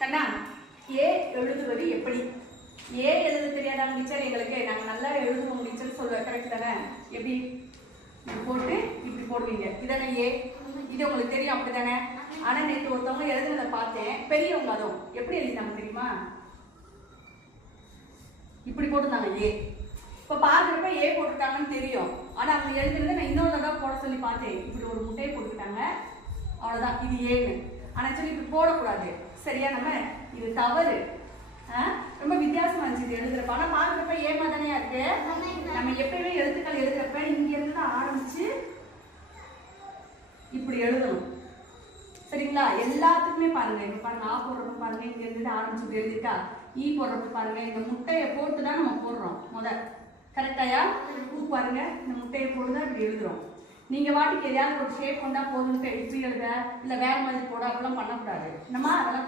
கண்ணா ஏ எழுதுவது எப்படி? ஏ எழுத தெரியாதாங்க டீச்சர் எங்களுக்கு, நாங்கள் நல்லா எழுதுவோம் டீச்சர் சொல்லுவேன். கரெக்ட் தானே? எப்படி போட்டு இப்படி போடுவீங்க, இதானே ஏ. இது உங்களுக்கு தெரியும் அப்படித்தானே? ஆனால் நேற்று ஒருத்தவங்க எழுதுனதை பார்த்தேன், பெரியவங்க. அதுவும் எப்படி எழுதினாங்க தெரியுமா? இப்படி போட்டுருந்தாங்க ஏ. இப்போ பார்க்குறப்ப ஏ போட்டிருக்காங்கன்னு தெரியும், ஆனால் அவங்க எழுதுனதை நான் இன்னொரு தான் போட சொல்லி பார்த்தேன். இப்படி ஒரு முட்டையை போட்டுக்கிட்டாங்க, அவ்வளோதான், இது ஏன்னு. ஆனால் சொல்லி இப்படி போடக்கூடாது, சரியா? நம்ம இது தவறு. ரொம்ப வித்தியாசமா இருந்துச்சு இது எழுதுறப்ப. ஆனால் பார்க்குறப்ப ஏமா தானே இருக்கு. நம்ம எப்பயுமே எழுத்துக்கள் எழுதுறப்ப இங்கிருந்து தான் ஆரம்பிச்சு இப்படி எழுதணும், சரிங்களா? எல்லாத்துக்குமே பாருங்க. இப்போ பாருங்க, ஆ போடுறப்ப பாருங்க, இங்க இருந்து ஆரம்பிச்சு இப்படி எழுதிட்டா. ஈ போடுறப்ப பாருங்க, இந்த முட்டையை போட்டு தான் நம்ம போடுறோம் முதல். கரெக்டாயா? பூ பாருங்க, இந்த முட்டையை போட்டு தான் இப்படி எழுதுறோம். நீங்க வாட்டிக்கு எதையாவது ஒரு ஷேப் கொண்டா போதும் இப்படி எழுத, இல்லை வேற மாதிரி போட, அப்படிலாம் பண்ணக்கூடாது. நம்ம அதெல்லாம்